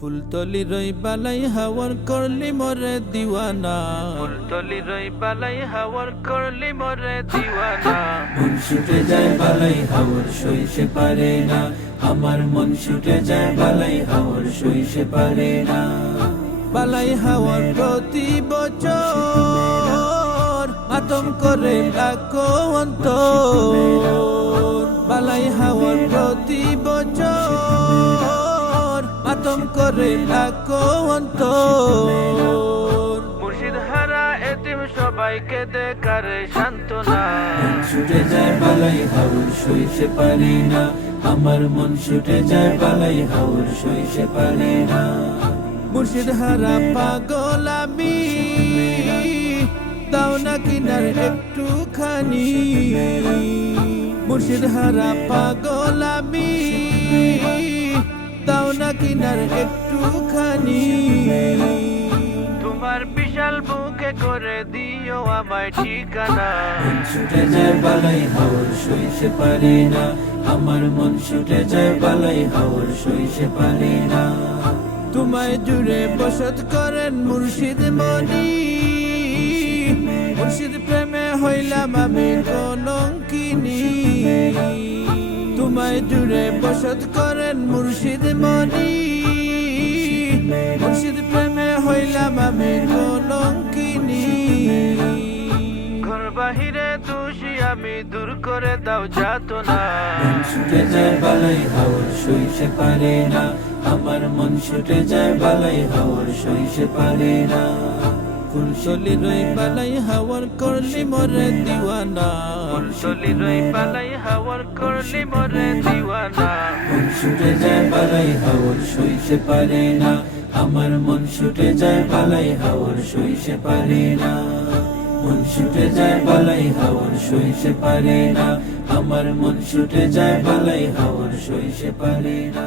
ফুলতলি রই বালাই হাওয়ার করলি মরে দিওয়ানা, ফুলতলি রই বালাই হাওয়ার করলি মরে দিওয়ানা। মন ছুটে যায় বালাই হাওয়ার সইতে পারে না, আমার মন ছুটে যায় বালাই হাওয়ার সইতে পারে না। বালাই হাওয়ার প্রতি বছর আতম করে লাখো অন্তর, বালাই হাওয়ার প্রতি বছর আতম করে লাখো অন্তর। মুর্শিদ হারা এতিম সবাইকে দেখারে সান্ত্বনা। ছুটে যায় বালাই হাওয়ার সইতে পারে না, আমার মন ছুটে যায় বালাই হাওয়ার সইতে পারে না। মুর্শিদ হারা পাগল আমি, দাও না কিনার একটুখানি। মুর্শিদ হারা পাগল আমি, দাও না কিনার একটুখানি। তোমার বিশাল বুকে করে দিও আমায় ঠিকানা। ছুটে যায় বালাই হাওয়ার সইতে পারে না, আমার মন ছুটে যায় বালাই হাওয়ার সইতে পারে না। তোমায় জুড়ে বসত করেন মুর্শিদ মনি, মুর্শিদ প্রেমে হইলাম আমি কলঙ্কিনী। তোমায় জুড়ে বসত করেন মুর্শিদ মনি, মুর্শিদ প্রেমে হইলাম আমি কলঙ্কিনী। ঘর বাহিরে দোষী আমি, দূর করে দাও যাতনা। ছুটে যায় বালাই হাওয়ার সইতে পারে না, আমার মন ছুটে যায় বালাই হাওয়ার সইতে পারে না। ফুলতলি রই বালাই হাওয়ার করলি মরে দিওয়ানা, ফুলতলি রই বালাই হাওয়ার করলি মরে দিওয়ানা। মন ছুটে যায় বালাই হাওয়ার সইতে পারে না, আমার মন ছুটে যায় বালাই হাওয়ার সইতে পারে না। মন ছুটে যায় বালাই হাওয়ার সইতে পারে না, আমার মন ছুটে যায় বালাই হাওয়ার সইতে পারে না।